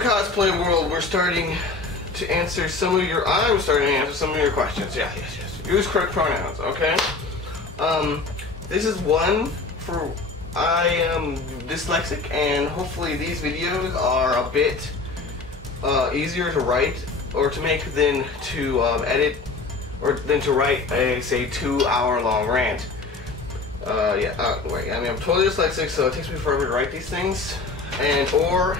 Hello cosplay world, we're starting to answer some of your, I'm starting to answer some of your questions. Yeah, yes. Use correct pronouns, okay? This is one for, I am dyslexic, and hopefully these videos are a bit easier to write or to make than to edit, or than to write a, say, 2-hour long rant. Wait, I mean, I'm totally dyslexic, so it takes me forever to write these things, or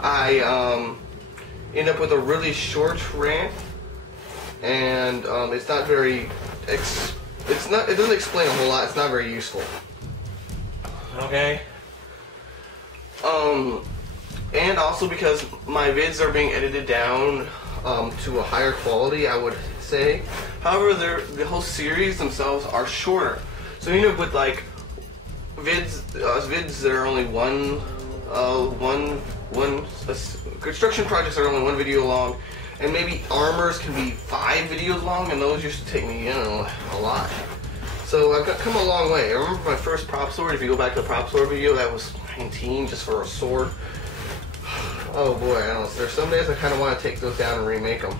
I end up with a really short rant, and it's not very, it doesn't explain a whole lot. It's not very useful. Okay. And also because my vids are being edited down to a higher quality, I would say. However, the whole series themselves are shorter. So you know, with like vids that are only construction projects are only 1 video long, and maybe armors can be 5 videos long, and those used to take me, a lot. So I've come a long way. I remember my first prop sword. If you go back to the prop sword video, that was 19 just for a sword. Oh boy, I don't know. There's some days I kind of want to take those down and remake them.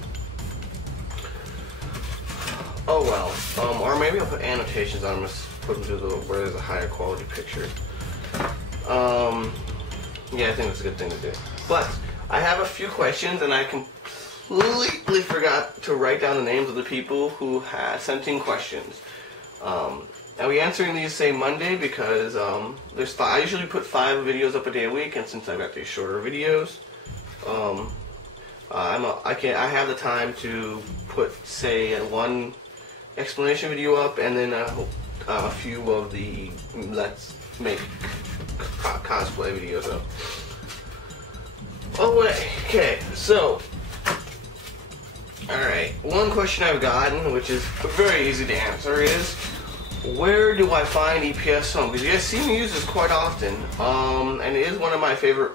Oh well. Or maybe I'll put annotations on them. Just put them to where there's a higher quality picture. Yeah, I think that's a good thing to do. But I have a few questions, and I completely forgot to write down the names of the people who sent in questions. I'll be answering these, say, Monday, because I usually put 5 videos up a day a week, and since I've got these shorter videos, I have the time to put, say, 1 explanation video up, and then a few of the let's make cosplay videos up. Oh wait, okay, so, alright, one question I've gotten, which is very easy to answer, is where do I find EPS foam? Because you guys see me use this quite often, and it is one of my favorite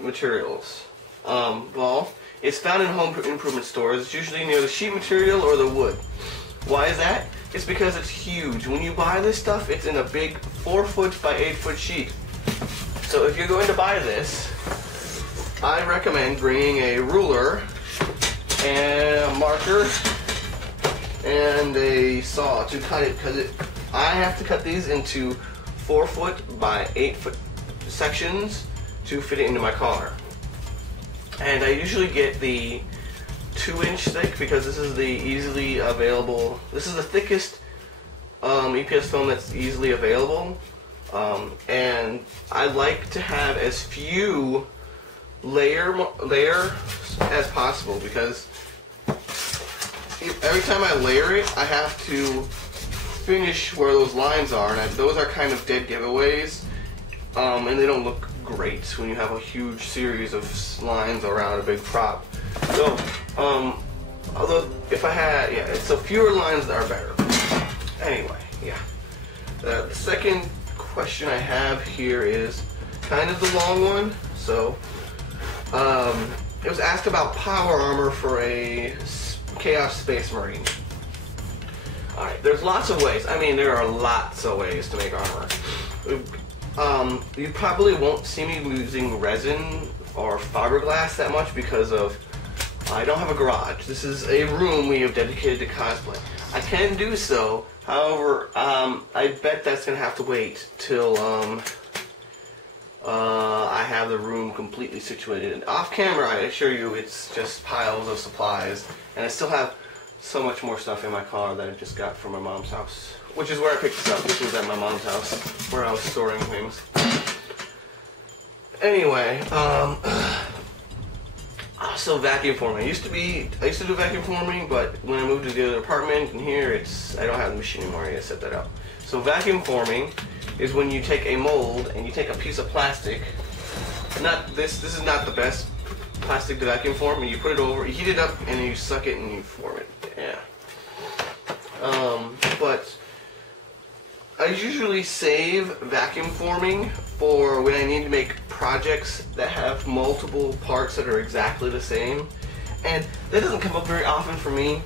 materials. Well, it's found in home improvement stores. It's usually near the sheet material or the wood. Why is that? It's because it's huge. When you buy this stuff, it's in a big 4-foot by 8-foot sheet. So if you're going to buy this, I recommend bringing a ruler and a marker and a saw to cut it, because I have to cut these into 4-foot by 8-foot sections to fit it into my car. And I usually get the 2-inch thick, because this is the easily available, this is the thickest EPS foam that's easily available, and I like to have as few layers as possible, because every time I layer it, I have to finish where those lines are, and those are kind of dead giveaways, and they don't look great when you have a huge series of lines around a big prop. So, although if I had, so fewer lines are better. Anyway, yeah. The second question I have here is kind of the long one. So, it was asked about power armor for a Chaos Space Marine. Alright, there's lots of ways. I mean, there are lots of ways to make armor. You probably won't see me using resin or fiberglass that much because of I don't have a garage. This is a room we have dedicated to cosplay. I can do so, however, I bet that's going to have to wait till I have the room completely situated. And off camera, I assure you, it's just piles of supplies, and I still have so much more stuff in my car that I just got from my mom's house, which is where I picked this up. This was at my mom's house, where I was storing things. Anyway, so vacuum forming. I used to do vacuum forming, but when I moved to the other apartment and here, I don't have the machine anymore. I gotta set that up. So vacuum forming is when you take a mold and you take a piece of plastic. This is not the best plastic to vacuum form, and you put it over, you heat it up, and then you suck it and you form it. Yeah. But I usually save vacuum forming for when I need to make projects that have multiple parts that are exactly the same, and that doesn't come up very often for me.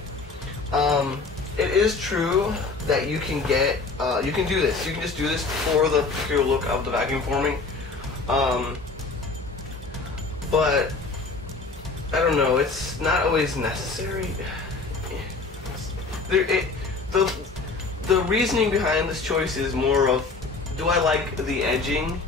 It is true that you can get, you can do this. You can just do this for the pure look of the vacuum forming. But I don't know, it's not always necessary. The reasoning behind this choice is more of, do I like the edging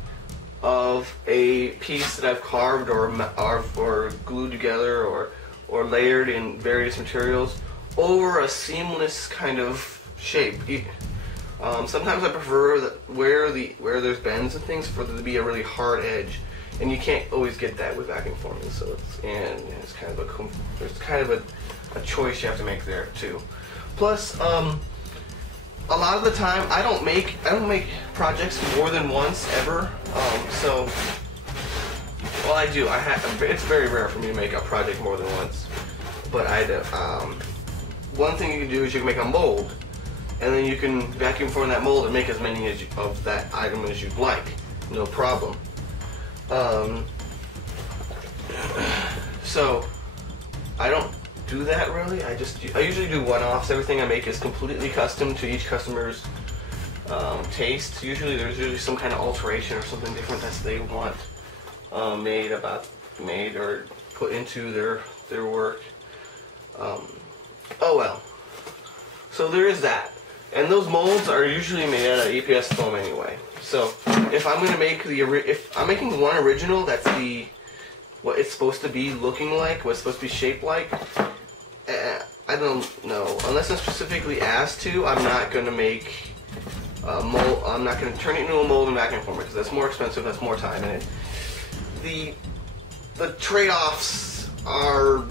of a piece that I've carved or glued together or layered in various materials over a seamless kind of shape. Sometimes I prefer that where there's bends and things for there to be a really hard edge, and you can't always get that with vacuum forming. So it's kind of a choice you have to make there too. Plus, a lot of the time I don't make projects more than once ever. So, well, I do. It's very rare for me to make a project more than once. But one thing you can do is you can make a mold, and then you can vacuum form that mold and make as many of that item as you'd like. No problem. So I don't do that really. I usually do one-offs. Everything I make is completely custom to each customer's taste. There's some kind of alteration or something different that they want made or put into their work. Oh well. So there is that. And those molds are usually made out of EPS foam anyway. So if I'm gonna make if I'm making one original, that's what it's supposed to be looking like, what it's supposed to be shaped like. I don't know. Unless I'm specifically asked to, I'm not gonna make a mold. I'm not gonna turn it into a mold and vacuum form it because that's more expensive. That's more time in it. The trade-offs are.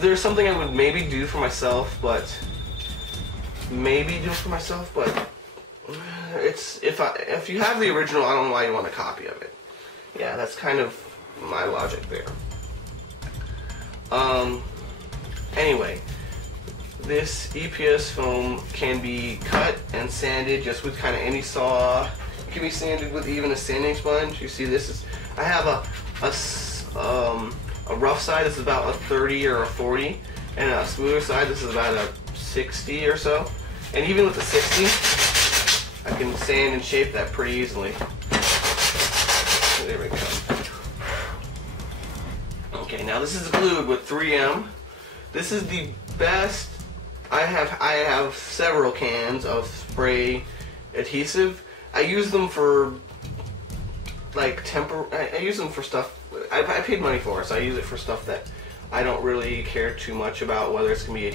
There's something I would maybe do for myself, but it's if you have the original, I don't know why you want a copy of it. Yeah, that's kind of my logic there. Anyway, this EPS foam can be cut and sanded just with kind of any saw. It can be sanded with even a sanding sponge. You see, I have a rough side. This is about a 30 or a 40, and a smoother side. This is about a 60 or so. And even with the 60, I can sand and shape that pretty easily. There we go. Okay, now this is glued with 3M. This is the best. I have several cans of spray adhesive. I use them for like I use them for stuff. I paid money for it, so I use it for stuff that I don't really care too much about whether it's gonna be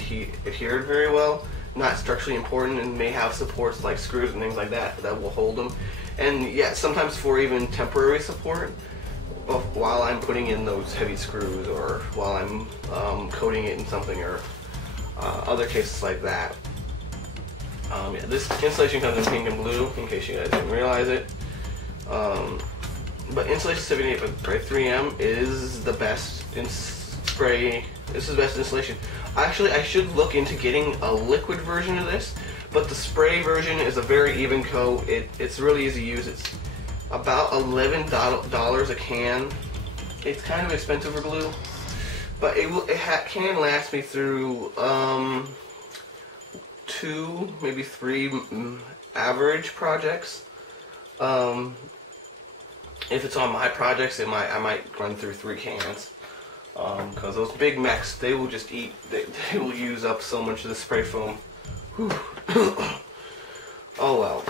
adhered very well. Not structurally important, and may have supports like screws and things like that will hold them. And yeah, sometimes for even temporary support while I'm putting in those heavy screws, or while I'm coating it in something, or other cases like that. Yeah, this insulation comes in pink and blue, in case you guys didn't realize it. But insulation 78 by 3M is the best spray. This is the best insulation. Actually, I should look into getting a liquid version of this, but the spray version is a very even coat. It's really easy to use. It's about $11 a can. It's kind of expensive for glue, but it can last me through 2, maybe 3 average projects. If it's on my projects, I might run through 3 cans. Because those big mechs, they will just eat. They will use up so much of the spray foam. Oh well.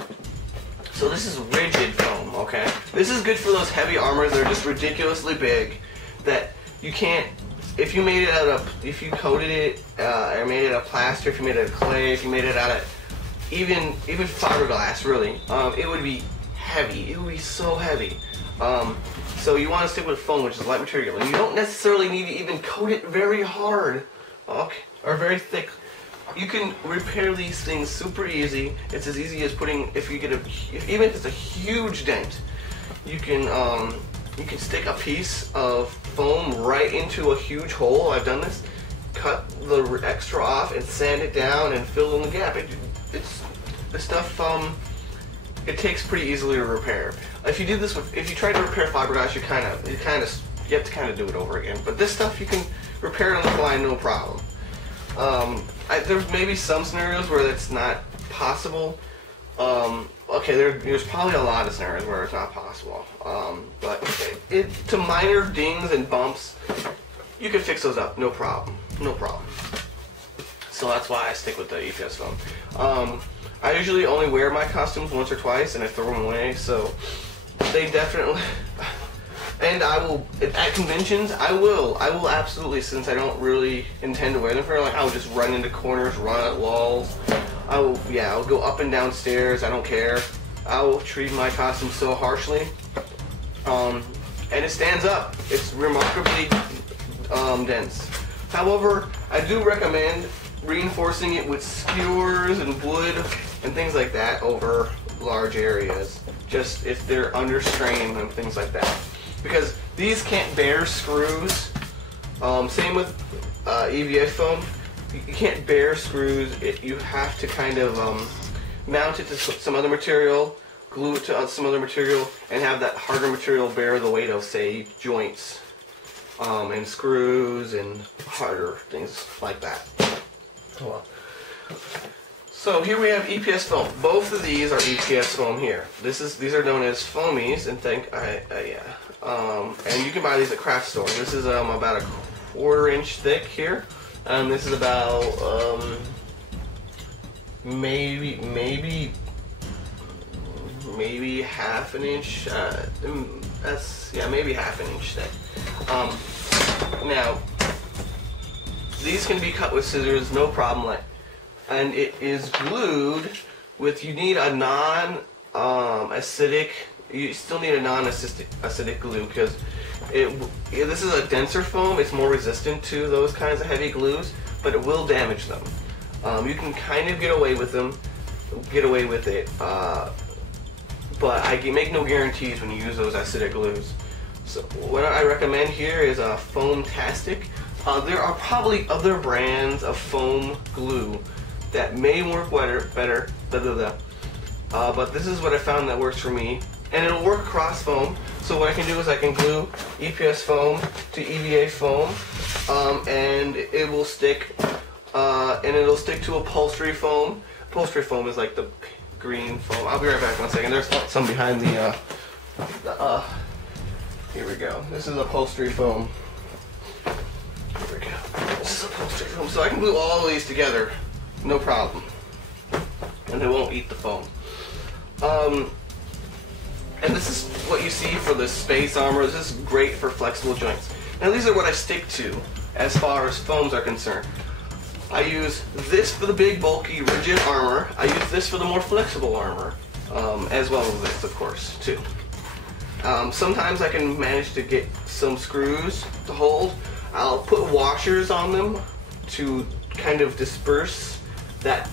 So this is rigid foam, okay? This is good for those heavy armors that are just ridiculously big, that you can't. If you made it out of, if you coated it, or made it out of plaster, if you made it out of clay, if you made it out of even fiberglass, really, it would be heavy. It would be so heavy. So you want to stick with foam, which is light material, and you don't necessarily need to even coat it very hard, okay, or very thick. You can repair these things super easy. It's as easy as putting, even if it's a huge dent, you can stick a piece of foam right into a huge hole. I've done this. Cut the extra off and sand it down and fill in the gap. This stuff. It takes pretty easily to repair. If you do this if you try to repair fiberglass, you have to kind of do it over again. But this stuff you can repair it on the fly, no problem. There's maybe some scenarios where that's not possible. Okay, there's probably a lot of scenarios where it's not possible. But to minor dings and bumps, you can fix those up, no problem, no problem. So that's why I stick with the EPS foam. I usually only wear my costumes once or twice, and I throw them away. So they definitely. And I will, at conventions, I will absolutely, since I don't really intend to wear them for, like, I'll just run into corners, run at walls. I'll go up and down stairs, I don't care. I will treat my costume so harshly. And it stands up. It's remarkably dense. However, I do recommend reinforcing it with skewers and wood and things like that over large areas, just if they're under strain and things like that. Because these can't bear screws. Same with EVA foam. You can't bear screws. You have to kind of mount it to some other material, glue it to some other material, and have that harder material bear the weight of, say, joints and screws and harder things like that. Well, so here we have EPS foam. Both of these are EPS foam here. These are known as foamies, and and you can buy these at craft stores. This is about a 1/4 inch thick here, and this is about maybe 1/2 inch. Maybe 1/2 inch thick. Now these can be cut with scissors, no problem. And it is glued with. You need a non-acidic. You still need a non-acidic glue because this is a denser foam. It's more resistant to those kinds of heavy glues, but it will damage them. You can kind of get away with it, but I can make no guarantees when you use those acidic glues. So what I recommend here is a Foam-tastic. There are probably other brands of foam glue that may work better, but this is what I found that works for me. And it'll work cross foam. So what I can do is I can glue EPS foam to EVA foam, and it will stick. And it'll stick to upholstery foam. Upholstery foam is like the green foam. I'll be right back 1 second. There's some behind the. Here we go. This is upholstery foam. Here we go. This is upholstery foam. So I can glue all of these together, no problem, and they won't eat the foam. And this is what you see for the space armor. This is great for flexible joints. Now these are what I stick to as far as foams are concerned. I use this for the big, bulky, rigid armor. I use this for the more flexible armor, as well as this, of course, too. Sometimes I can manage to get some screws to hold. I'll put washers on them to kind of disperse the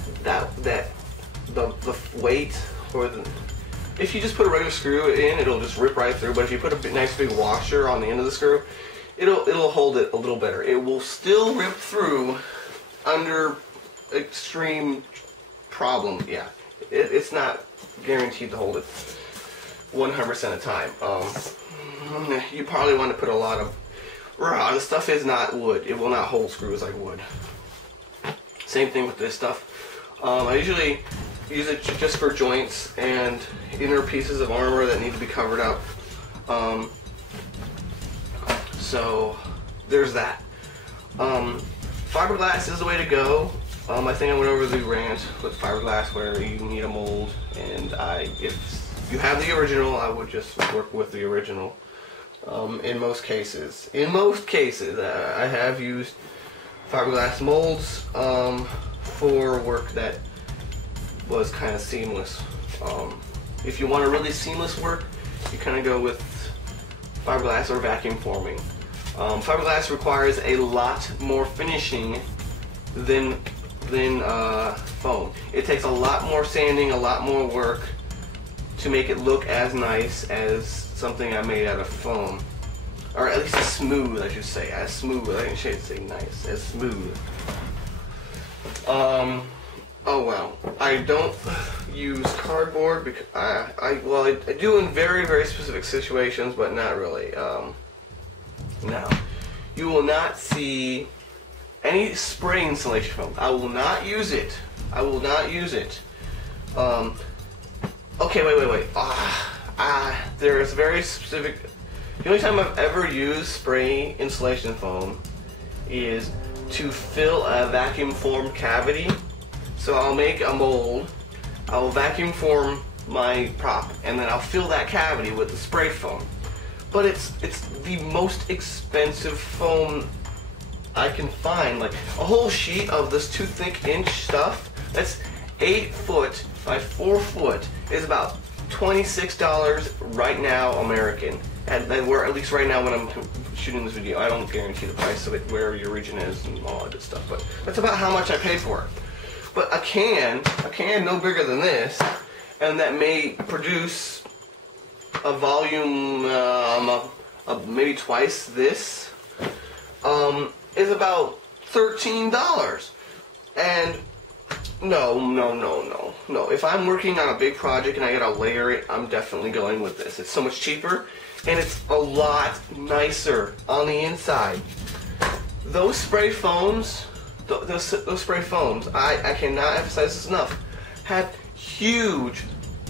weight, or if you just put a regular screw in, it'll just rip right through. But if you put a nice big washer on the end of the screw, it'll hold it a little better. It will still rip through under extreme problem. Yeah, it's not guaranteed to hold it 100% of the time. You probably want to put a lot of. The stuff is not wood. It will not hold screws like wood. Same thing with this stuff. I usually use it just for joints and inner pieces of armor that need to be covered up. So there's that. Fiberglass is the way to go. I think I went over the rant with fiberglass where you need a mold, and if you have the original, I would just work with the original. In most cases, I have used fiberglass molds for work that was kind of seamless. If you want a really seamless work, you kind of go with fiberglass or vacuum forming. Fiberglass requires a lot more finishing than foam. It takes a lot more sanding, a lot more work to make it look as nice as something I made out of foam. Or at least as smooth, I should say. As smooth, I should say nice. As smooth. Oh well. I don't use cardboard because I do in very, very specific situations, but not really. Now, you will not see any spray insulation foam. I will not use it. I will not use it. Okay, wait. There's very specific. The only time I've ever used spray insulation foam is to fill a vacuum formed cavity. So I'll make a mold, I'll vacuum form my prop, and then I'll fill that cavity with the spray foam. But it's the most expensive foam I can find. Like a whole sheet of this 2 thick inch stuff that's 8 foot by 4 foot is about $26 right now American. And we're, at least right now when I'm shooting this video, I don't guarantee the price of it wherever your region is and all that good stuff, but that's about how much I paid for it. But a can no bigger than this, and that may produce a volume of maybe twice this, is about $13. And no. If I'm working on a big project and I gotta layer it, I'm definitely going with this. It's so much cheaper, and it's a lot nicer on the inside. Those spray foams, those spray foams, I cannot emphasize this enough, have huge,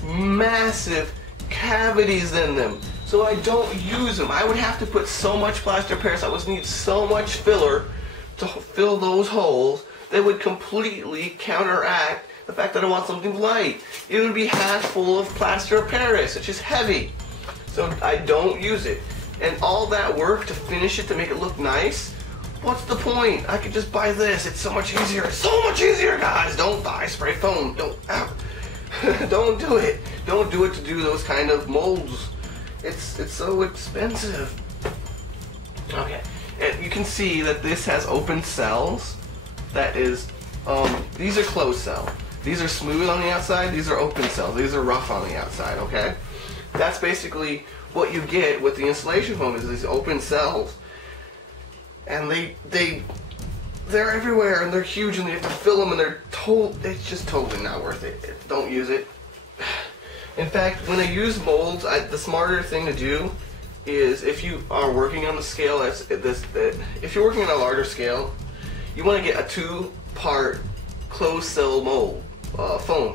massive cavities in them. So I don't use them. I would have to put so much plaster of Paris, I would need so much filler to fill those holes that would completely counteract the fact that I want something light. It would be half full of plaster of Paris. It's just heavy. So I don't use it. And all that work to finish it, to make it look nice, what's the point? I could just buy this. It's so much easier. So much easier, guys. Don't buy spray foam. Don't don't do it. Don't do it to do those kind of molds. It's so expensive. Okay. And you can see that this has open cells. That is, these are closed cell. These are smooth on the outside. These are open cells. These are rough on the outside, okay? That's basically what you get with the insulation foam, is these open cells. And they're everywhere, and they're huge, and you have to fill them, and it's just totally not worth it. Don't use it. In fact, when I use molds, the smarter thing to do is, if you are working on the scale, if you're working on a larger scale, you want to get a 2-part closed cell mold foam.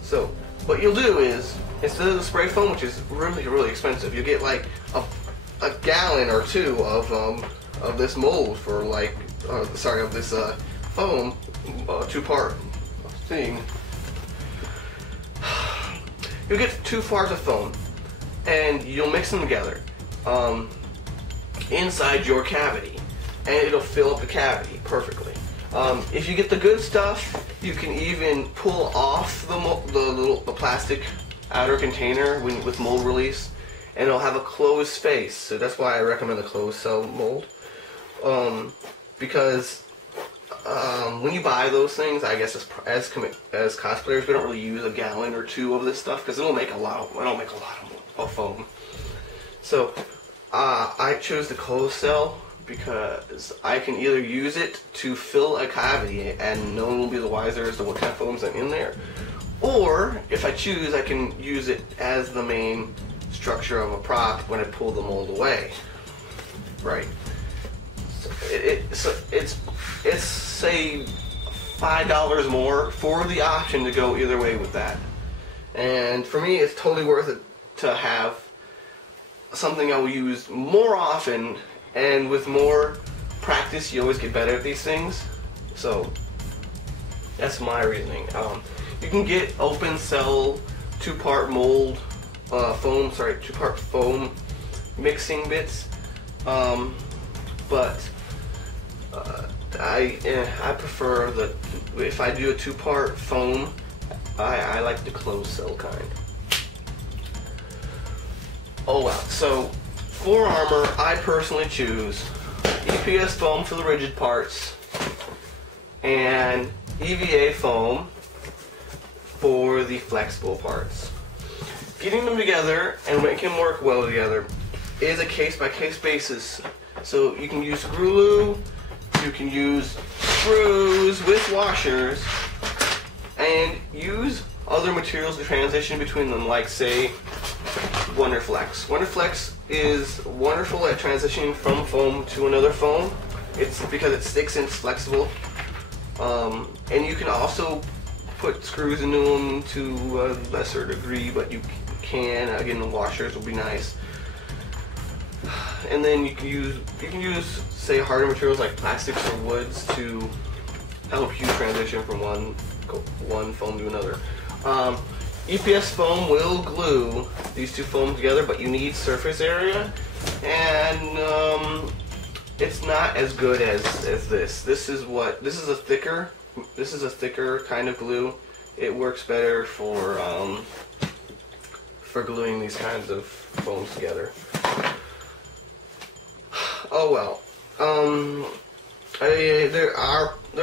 So what you'll do is, instead of the spray foam, which is really expensive, you get like a gallon or 2 of this mold for like of this foam 2-part thing. You'll get 2 parts of foam, and you'll mix them together inside your cavity, and it'll fill up the cavity perfectly. If you get the good stuff, you can even pull off the plastic outer container with mold release, and it'll have a closed face. So that's why I recommend the closed cell mold, because when you buy those things, I guess as cosplayers, we don't really use a gallon or 2 of this stuff because it'll make a lot of foam. So I chose the closed cell because I can either use it to fill a cavity and no one will be the wiser as to what kind of foams are in there, or if I choose, I can use it as the main structure of a prop when I pull the mold away. Right. So it's say $5 more for the option to go either way with that. And for me, it's totally worth it to have something I will use more often, and with more practice you always get better at these things. So that's my reasoning. You can get open cell 2-part mold foam, 2-part foam mixing bits, but I prefer that if I do a 2-part foam, I like the closed cell kind. Oh wow. So for armor, I personally choose EPS foam for the rigid parts and EVA foam for the flexible parts. Getting them together and making them work well together is a case-by-case basis. So you can use glue, you can use screws with washers, and use other materials to transition between them, like say Wonderflex. Wonderflex is wonderful at transitioning from foam to another foam. It's because it sticks and it's flexible. And you can also put screws into them to a lesser degree, but you can. Again, the washers will be nice. And then you can use say harder materials like plastics or woods to help you transition from one foam to another. EPS foam will glue these two foams together, but you need surface area, and it's not as good as this. This is a thicker kind of glue. It works better for gluing these kinds of foams together. Oh well. There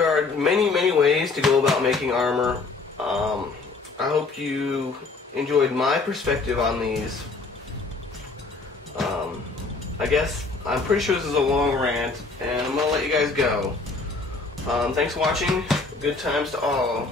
are many ways to go about making armor. I hope you enjoyed my perspective on these. I guess I'm pretty sure this is a long rant, and I'm gonna let you guys go. Thanks for watching. Good times to all.